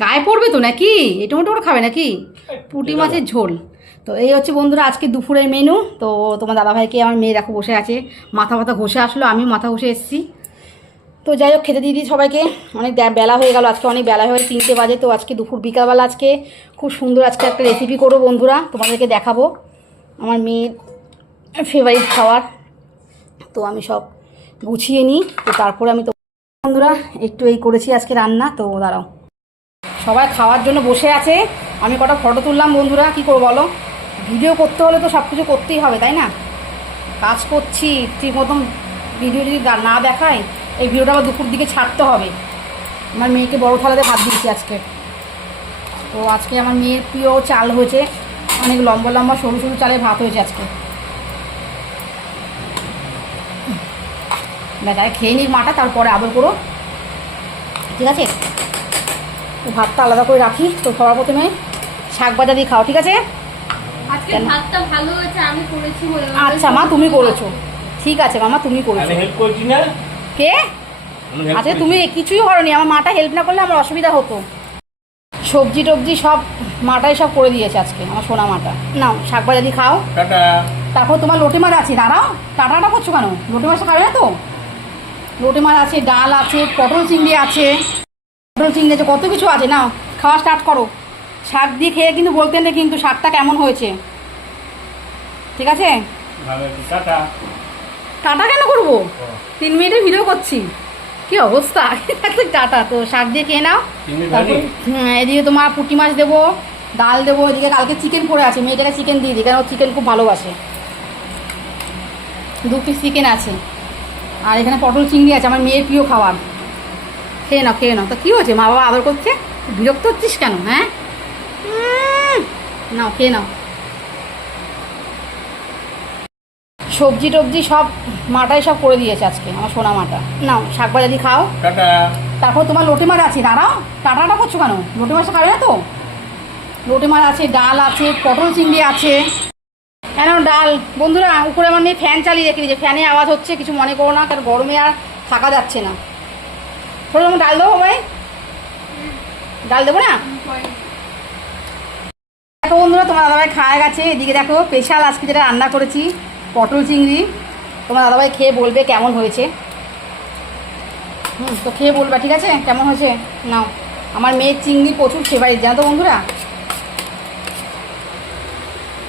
গায়ে পড়বে তো নাকি? এটা মোটো খাবে নাকি? পুঁটি মাছের ঝোল। তো এই হচ্ছে বন্ধুরা আজকে দুপুরের মেনু। তো তোমার দাদাভাইকে আমার মেয়ে দেখো বসে আছে, মাথা ঘষে আসলো, আমি মাথা ঘষে এসেছি। তো যাই হোক খেতে দিয়ে দিই সবাইকে। অনেক বেলা হয়ে গেল, আজকে অনেক বেলা হয়ে 3টে বাজে। তো আজকে দুপুর বিকালবেলা আজকে খুব সুন্দর আজকে একটা রেসিপি করবো বন্ধুরা, তোমাদেরকে দেখাবো আমার মেয়ের ফেভারিট খাবার। তো আমি সব গুছিয়ে নিই, তো তারপরে আমি তো বন্ধুরা একটু এই করেছি আজকে রান্না। তো দাঁড়াও, সবাই খাওয়ার জন্য বসে আছে, আমি কটা ফটো তুললাম বন্ধুরা। কী করবো বলো, ভিডিও করতে হলে তো সব কিছু করতেই হবে, তাই না? কাজ করছি ঠিক মতন, ভিডিও যদি না দেখায় এই ভিডিওটা আবার দুপুর দিকে ছাড়তে হবে। আমার মেয়েকে বড় থালাতে ভাত দিয়েছি আজকে। তো আজকে আমার মেয়ের প্রিয় চাল হয়েছে, অনেক লম্বা লম্বা সরু সরু চালের ভাত হয়েছে আজকে। দেখা খেয়ে নিক মাটা, তারপরে আদর করো, ঠিক আছে? তো ভাতটা আলাদা করে রাখি। তো সবার প্রথমে শাক ভাজা দিয়ে খাও, ঠিক আছে? আজকে ভাতটা ভালো হয়েছে, আমি করেছি। আচ্ছা মা, তুমি করেছো, ঠিক আছে মামা, তুমি করেছো। আমি হেল্প করছি না। কে? আচ্ছা তুমি কিছুই করোনি, আমার মাটা হেল্প না করলে আমার অসুবিধা হতো। সবজি টবজি সব মাটাই সব করে দিয়েছে আজকে, আমার সোনা মাটা। নাও শাক ভাজা দিয়ে খাও। টাটা। তারপর তোমার লোটে মাছ আছে, দাঁড়াও, টাটাটা করছো কেন? লোটে মাছটা খাবে না তো? লোটে মাছ আছে, ডাল আছে, পটল চিংড়ি আছে, কত কিছু আছে। নাও খাওয়া স্টার্ট করো। শাক দিয়ে খেয়ে কিন্তু বলতেন না কিন্তু শাকটা কেমন হয়েছে, ঠিক আছে? টাটা। টাটা কেন করবো? 3 মিনিটে ভিডিও করছি, কি অবস্থা! টাটা। তো শাক দিয়ে খেয়ে নাও। তারপর এদিকে তোমার পুঁটি মাছ দেবো, ডাল দেবো, এদিকে কালকে চিকেন পড়ে আছে, মেয়েটাকে চিকেন দিয়ে দিই, কারণ ও চিকেন খুব ভালোবাসে। 2 পিস চিকেন আছে, আর এখানে পটল চিংড়ি আছে, আমার মেয়ের প্রিয় খাবার। খেয়ে নাও খেয়ে নাও। তো কী হয়েছে, মা বাবা আদর করছে, বিরক্ত হচ্ছিস কেন? হ্যাঁ, নাও খেয়ে নাও। সবজি টবজি সব মাটাই সব করে দিয়েছে আজকে, আমার সোনা মাটা। নাও শাক ভাজা দিয়ে খাও। টাটা। তারপর তোমার লোটে মাছ আছে, দাঁড়াও, টাটাটা করছো কেন? লোটে মাছটা খাবে না তো? লোটে মাছ আছে, ডাল আছে, পটল চিংড়ি আছে। কেন ডাল বন্ধুরা, উপরে আমার মেয়ে ফ্যান চালিয়ে রেখে দিয়েছে, ফ্যানে আওয়াজ হচ্ছে, কিছু মনে করো না, কারণ গরমে আর থাকা যাচ্ছে না। থোড়া আমি ডাল দেবো ভাই, ডাল দেবো না? দেখো বন্ধুরা, তোমার দাদাভাই খাওয়া গেছে। এদিকে দেখো স্পেশাল আজকে যেটা রান্না করেছি, পটল চিংড়ি। তোমার দাদাভাই খেয়ে বলবে কেমন হয়েছে। তো খেয়ে বলবা, ঠিক আছে কেমন হয়েছে? নাও, আমার মেয়ের চিংড়ি প্রচুর ফেভারিট, জানো তো বন্ধুরা।